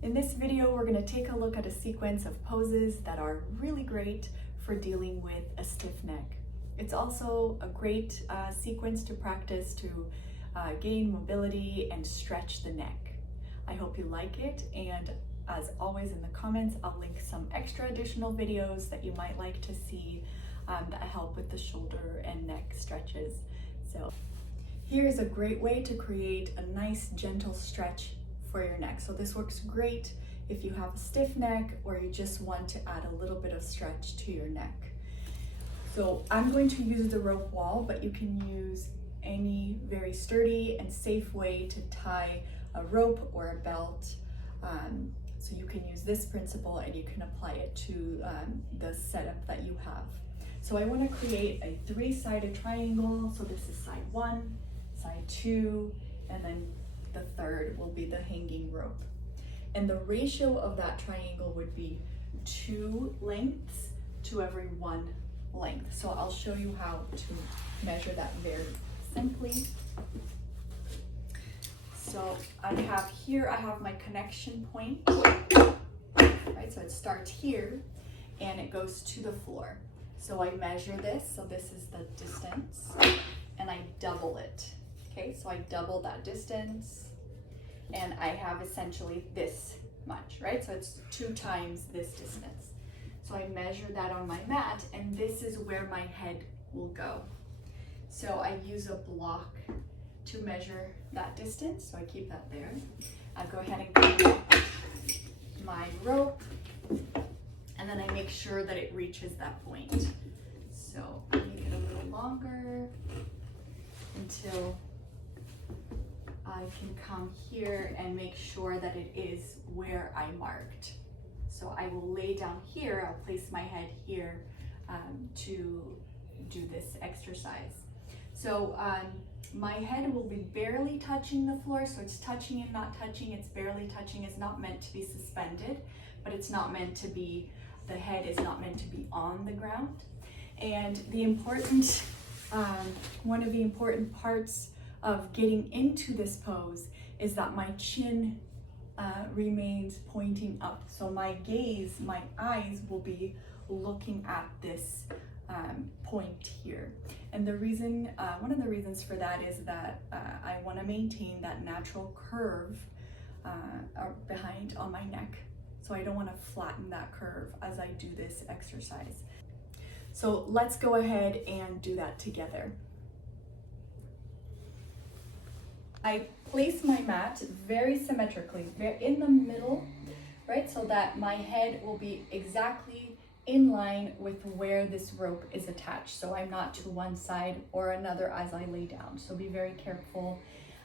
In this video, we're going to take a look at a sequence of poses that are really great for dealing with a stiff neck. It's also a great sequence to practice to gain mobility and stretch the neck. I hope you like it, and as always in the comments, I'll link some extra additional videos that you might like to see that help with the shoulder and neck stretches. So here's a great way to create a nice gentle stretch for your neck. So this works great if you have a stiff neck or you just want to add a little bit of stretch to your neck. So I'm going to use the rope wall, but you can use any very sturdy and safe way to tie a rope or a belt. So you can use this principle and you can apply it to the setup that you have. So I want to create a three-sided triangle. So this is side 1, side 2, and then the third will be the hanging rope. And the ratio of that triangle would be 2 lengths to every 1 length. So I'll show you how to measure that very simply. So I have my connection point, right? So it starts here and it goes to the floor. So I measure this, so this is the distance, and I double it. Okay, so I double that distance, and I have essentially this much, right? So it's 2 times this distance. So I measure that on my mat, and this is where my head will go. So I use a block to measure that distance, so I keep that there. I go ahead and connect my rope, and then I make sure that it reaches that point. So I make it a little longer until I can come here and make sure that it is where I marked. So I will lay down here, I'll place my head here to do this exercise. So my head will be barely touching the floor, so it's touching and not touching, it's barely touching. It's not meant to be suspended, but it's not meant to be, the head is not meant to be on the ground. And the important, one of the important parts of getting into this pose is that my chin remains pointing up. So my gaze, my eyes will be looking at this point here. And the reason, one of the reasons for that is that I want to maintain that natural curve behind on my neck. So I don't want to flatten that curve as I do this exercise. So let's go ahead and do that together. I place my mat very symmetrically, in the middle, right? So that my head will be exactly in line with where this rope is attached. So I'm not to one side or another as I lay down. So be very careful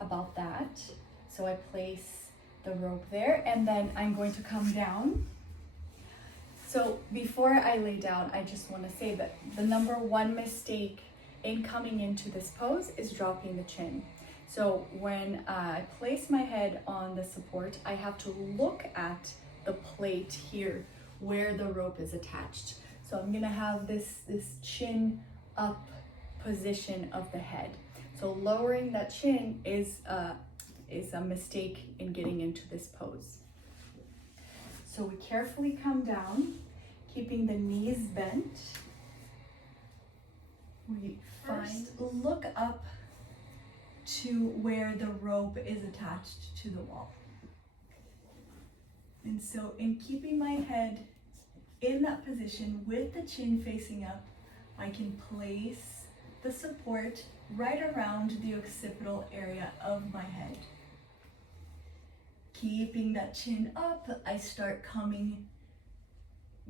about that. So I place the rope there, and then I'm going to come down. So before I lay down, I just want to say that the number 1 mistake in coming into this pose is dropping the chin. So when I place my head on the support, I have to look at the plate here where the rope is attached. So I'm gonna have this chin up position of the head. So lowering that chin is a mistake in getting into this pose. So we carefully come down, keeping the knees bent. We first look up to where the rope is attached to the wall. And so in keeping my head in that position with the chin facing up, I can place the support right around the occipital area of my head. Keeping that chin up, I start coming,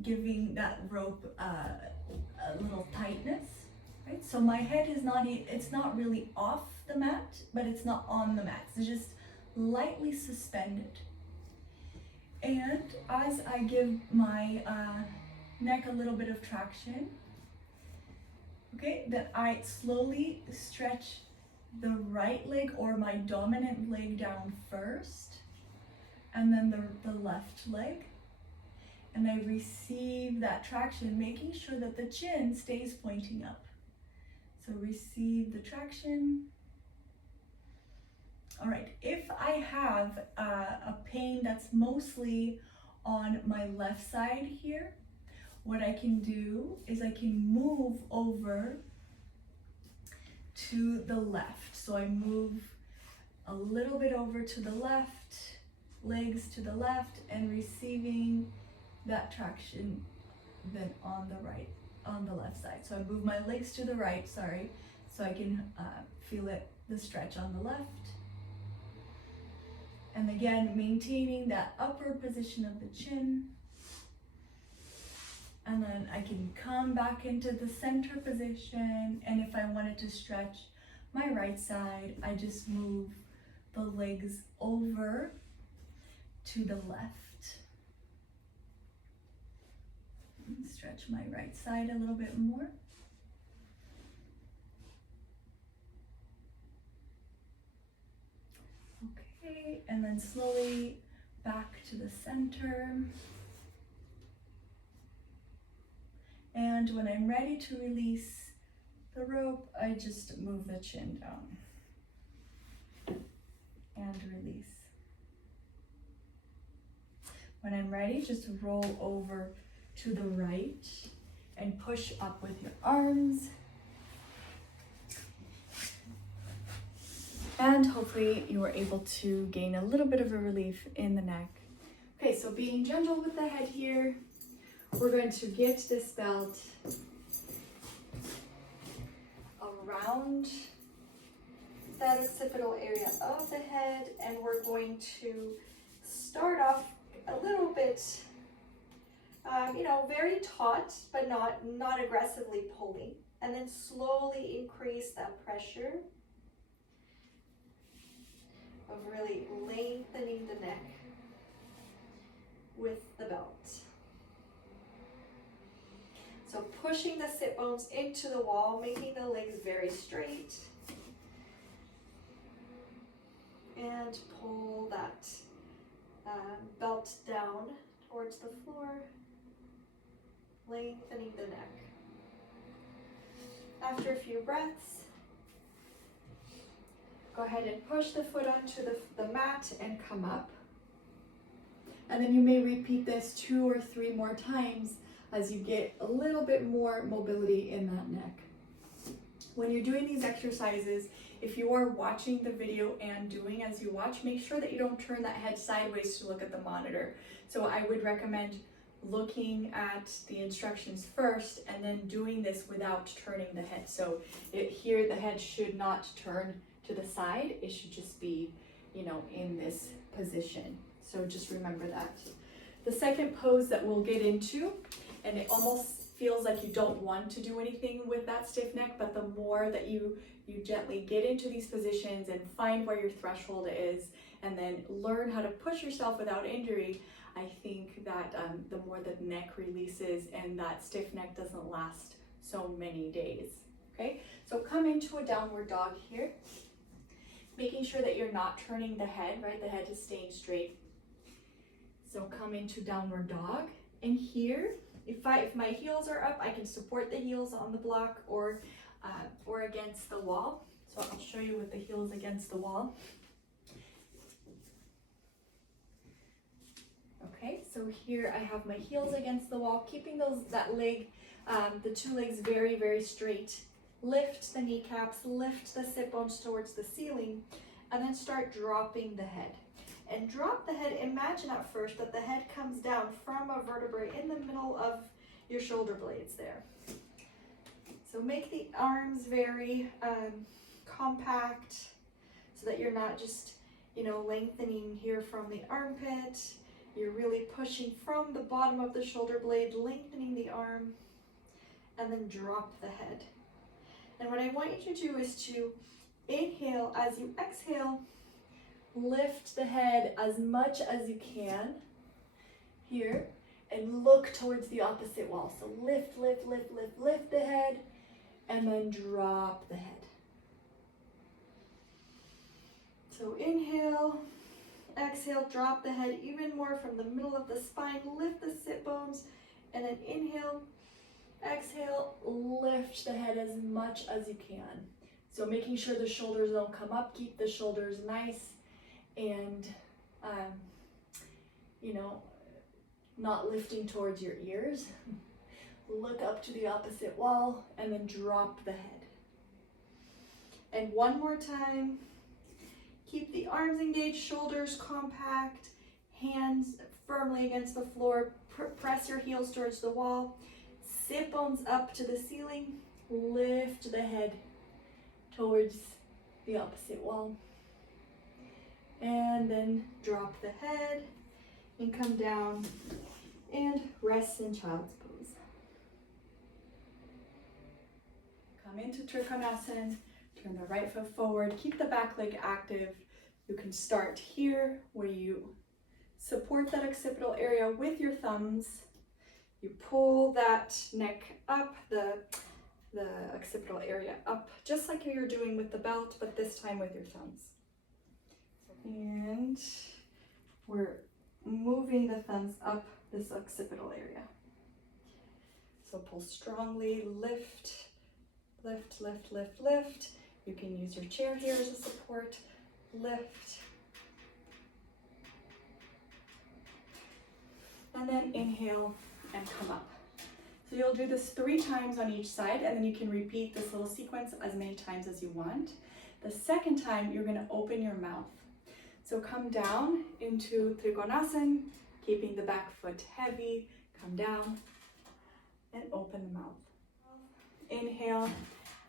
giving that rope a little tightness, right? So my head is not, it's not really off the mat, but it's not on the mat. It's just lightly suspended. And as I give my neck a little bit of traction, okay, then I slowly stretch the right leg or my dominant leg down first, and then the left leg. And I receive that traction, making sure that the chin stays pointing up. So receive the traction, All right, if I have a pain that's mostly on my left side here, what I can do is I can move over to the left. So I move a little bit over to the left, legs to the left, and receiving that traction then on the right, on the left side. So I move my legs to the right, sorry, so I can feel it, the stretch on the left. And again, maintaining that upward position of the chin. And then I can come back into the center position. And if I wanted to stretch my right side, I just move the legs over to the left. And stretch my right side a little bit more. Okay, and then slowly back to the center. And when I'm ready to release the rope, I just move the chin down and release. When I'm ready, just roll over to the right and push up with your arms. And hopefully you were able to gain a little bit of a relief in the neck. Okay, so being gentle with the head here, we're going to get this belt around that occipital area of the head, and we're going to start off a little bit, very taut, but not aggressively pulling, and then slowly increase that pressure of really lengthening the neck with the belt. So pushing the sit bones into the wall, making the legs very straight. And pull that belt down towards the floor, lengthening the neck. After a few breaths, go ahead and push the foot onto the mat and come up. And then you may repeat this 2 or 3 more times as you get a little bit more mobility in that neck. When you're doing these exercises, if you are watching the video and doing as you watch, make sure that you don't turn that head sideways to look at the monitor. So I would recommend looking at the instructions first and then doing this without turning the head. So here the head should not turn to the side, it should just be, in this position. So just remember that. The second pose that we'll get into, and it almost feels like you don't want to do anything with that stiff neck, but the more that you gently get into these positions and find where your threshold is, and then learn how to push yourself without injury, I think that the more the neck releases and that stiff neck doesn't last so many days. Okay, so come into a downward dog here, making sure that you're not turning the head, right? The head is staying straight. So come into downward dog, and here, if my heels are up, I can support the heels on the block or against the wall. So I'll show you with the heels against the wall. Okay, so here I have my heels against the wall, keeping that leg, the 2 legs very, very straight. Lift the kneecaps, lift the sit bones towards the ceiling, and then start dropping the head. And drop the head, imagine at first that the head comes down from a vertebrae in the middle of your shoulder blades there. So make the arms very compact so that you're not just, lengthening here from the armpit. You're really pushing from the bottom of the shoulder blade, lengthening the arm, and then drop the head. And what I want you to do is to inhale. As you exhale, lift the head as much as you can here and look towards the opposite wall. So lift, lift, lift, lift, lift the head, and then drop the head. So inhale, exhale, drop the head even more from the middle of the spine, lift the sit bones, and then inhale, exhale, lift the head as much as you can. So making sure the shoulders don't come up, keep the shoulders nice and, you know, not lifting towards your ears. Look up to the opposite wall and then drop the head. And one more time, keep the arms engaged, shoulders compact, hands firmly against the floor, press your heels towards the wall, sit bones up to the ceiling, lift the head towards the opposite wall. And then drop the head and come down and rest in child's pose. Come into Trikonasana, turn the right foot forward, keep the back leg active. You can start here where you support that occipital area with your thumbs. You pull that neck up, the occipital area up, just like you're doing with the belt, but this time with your thumbs. And we're moving the thumbs up this occipital area. So pull strongly, lift, lift, lift, lift, lift. You can use your chair here as a support, lift. And then inhale and come up. So you'll do this 3 times on each side, and then you can repeat this little sequence as many times as you want. The second time, you're gonna open your mouth. So come down into Trikonasana, keeping the back foot heavy, come down and open the mouth. Inhale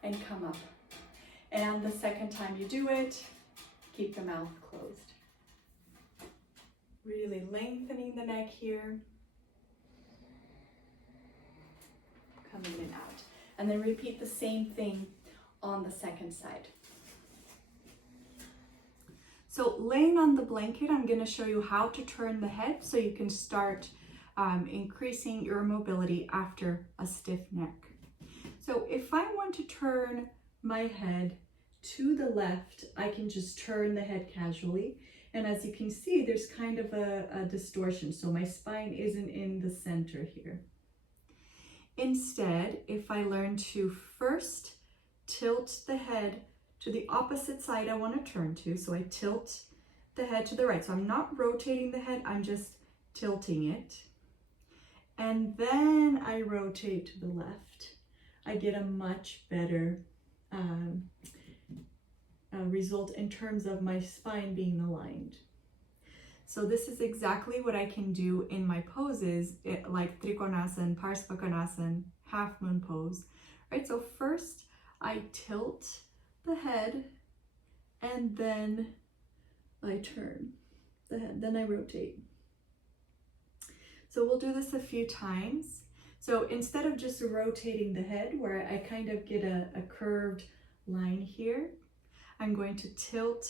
and come up. And the second time you do it, keep the mouth closed. Really lengthening the neck here. Coming in and out. And then repeat the same thing on the second side. So laying on the blanket, I'm going to show you how to turn the head so you can start increasing your mobility after a stiff neck. So if I want to turn my head to the left, I can just turn the head casually. And as you can see, there's kind of a distortion. So my spine isn't in the center here. Instead, if I learn to first tilt the head to the opposite side I want to turn to, so I tilt the head to the right. So I'm not rotating the head, I'm just tilting it. And then I rotate to the left. I get a much better result in terms of my spine being aligned. So this is exactly what I can do in my poses, like Trikonasana, Parsvakonasana, half moon pose, right? So first I tilt the head and then I turn the head, then I rotate. So we'll do this a few times. So instead of just rotating the head where I kind of get a curved line here, I'm going to tilt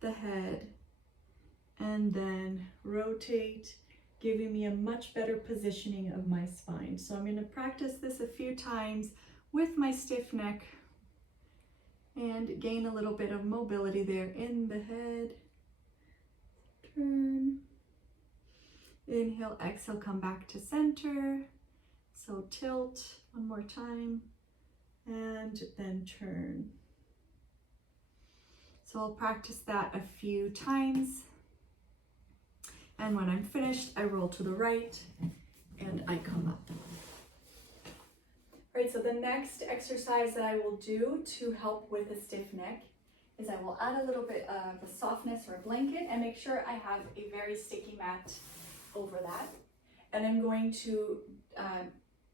the head and then rotate, giving me a much better positioning of my spine. So I'm going to practice this a few times with my stiff neck and gain a little bit of mobility there in the head. Turn. Inhale, exhale, come back to center. So tilt one more time and then turn. So I'll practice that a few times. And when I'm finished, I roll to the right and I come up. All right, so the next exercise that I will do to help with a stiff neck is I will add a little bit of a softness or a blanket and make sure I have a very sticky mat over that. And I'm going to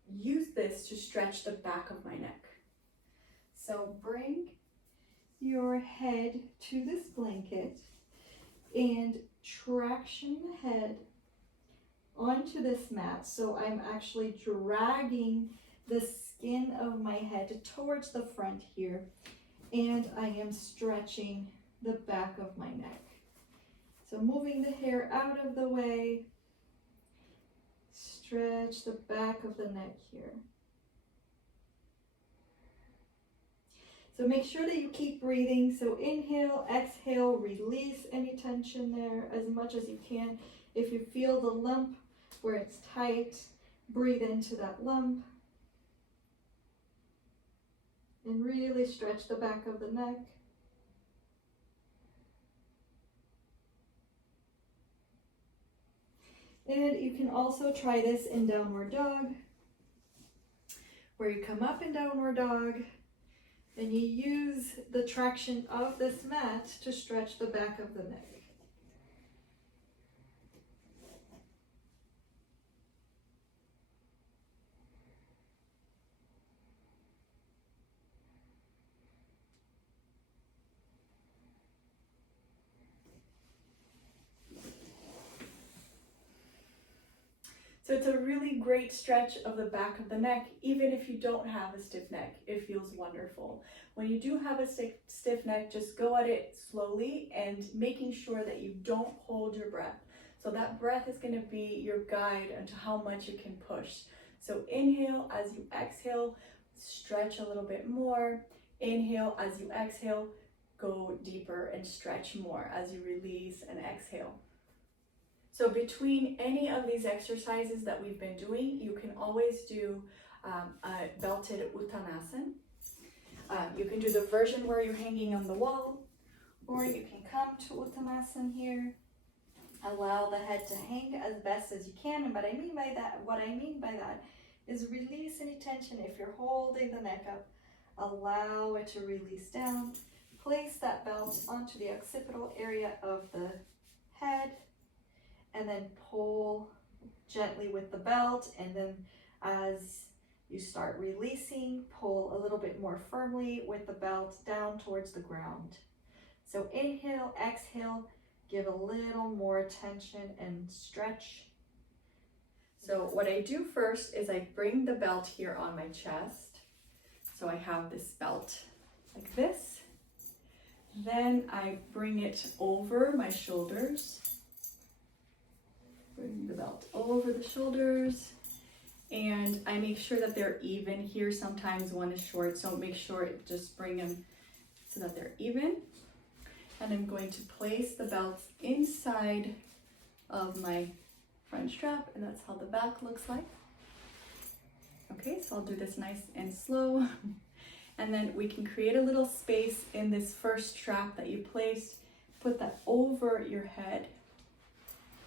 use this to stretch the back of my neck. So bring your head to this blanket and traction the head onto this mat. So I'm actually dragging the skin of my head towards the front here, and I am stretching the back of my neck. So moving the hair out of the way, stretch the back of the neck here. So make sure that you keep breathing. So inhale, exhale, release any tension there as much as you can. If you feel the lump where it's tight, breathe into that lump. And really stretch the back of the neck. And you can also try this in downward dog, where you come up in downward dog and you use the traction of this mat to stretch the back of the neck. So it's a really great stretch of the back of the neck, even if you don't have a stiff neck. It feels wonderful. When you do have a stiff neck, just go at it slowly and making sure that you don't hold your breath. So that breath is going to be your guide into how much you can push. So inhale as you exhale, stretch a little bit more. Inhale as you exhale, go deeper and stretch more as you release and exhale. So between any of these exercises that we've been doing, you can always do a belted uttanasana. You can do the version where you're hanging on the wall, or you can come to uttanasana here. Allow the head to hang as best as you can. And what I mean by that is release any tension. If you're holding the neck up, allow it to release down. Place that belt onto the occipital area of the head, and then pull gently with the belt. And then as you start releasing, pull a little bit more firmly with the belt down towards the ground. So inhale, exhale, give a little more tension and stretch. So what I do first is I bring the belt here on my chest. So I have this belt like this. Then I bring it over my shoulders. Bring the belt over the shoulders, and I make sure that they're even here. Sometimes one is short, so make sure just bring them so that they're even. And I'm going to place the belts inside of my front strap, and that's how the back looks like. Okay, so I'll do this nice and slow. And then we can create a little space in this first strap that you placed. Put that over your head.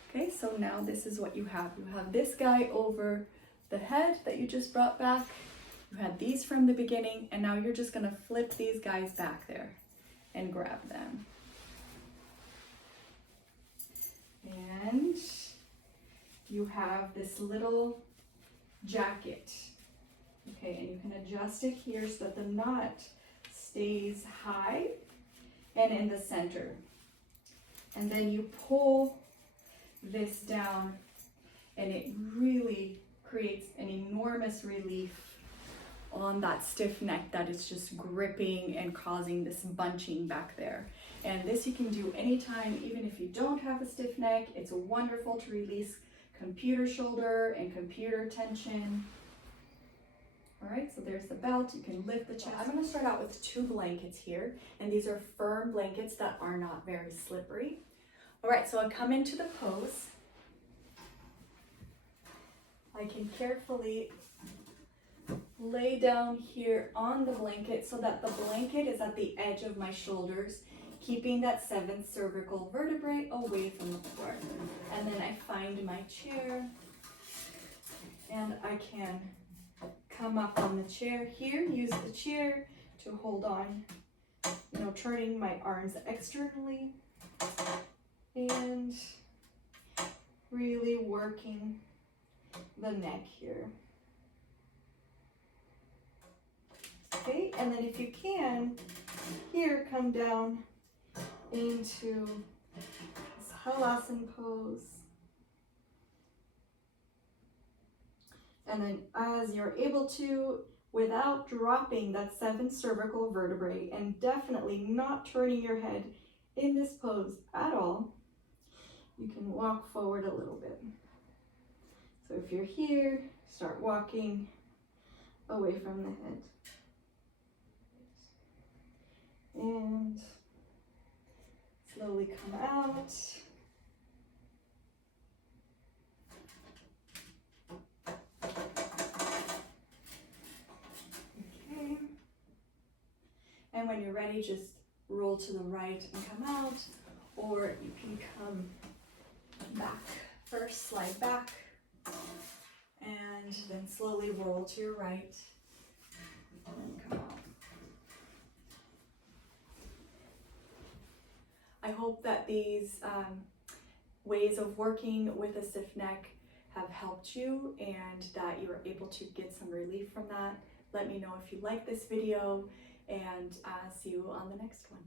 Okay, so now this is what you have. You have this guy over the head that you just brought back. You had these from the beginning, and now you're just gonna flip these guys back there and grab them. And you have this little jacket. Okay, and you can adjust it here so that the knot stays high and in the center. And then you pull this down, and it really creates an enormous relief on that stiff neck that is just gripping and causing this bunching back there. And this you can do anytime, even if you don't have a stiff neck. It's wonderful to release computer shoulder and computer tension. All right, so there's the belt. You can lift the chest. I'm going to start out with 2 blankets here, and these are firm blankets that are not very slippery. All right, so I come into the pose. I can carefully lay down here on the blanket so that the blanket is at the edge of my shoulders, keeping that 7th cervical vertebrae away from the floor. And then I find my chair, and I can come up on the chair here, use the chair to hold on, turning my arms externally. And really working the neck here. Okay, and then if you can, here come down into this halasana pose. And then as you're able to, without dropping that 7th cervical vertebrae, and definitely not turning your head in this pose at all, you can walk forward a little bit. So if you're here, start walking away from the head. And slowly come out. Okay. then when you're ready, just roll to the right and come out, or you can come back first, slide back, and then slowly roll to your right and come out. I hope that these ways of working with a stiff neck have helped you and that you were able to get some relief from that. Let me know if you like this video, and see you on the next one.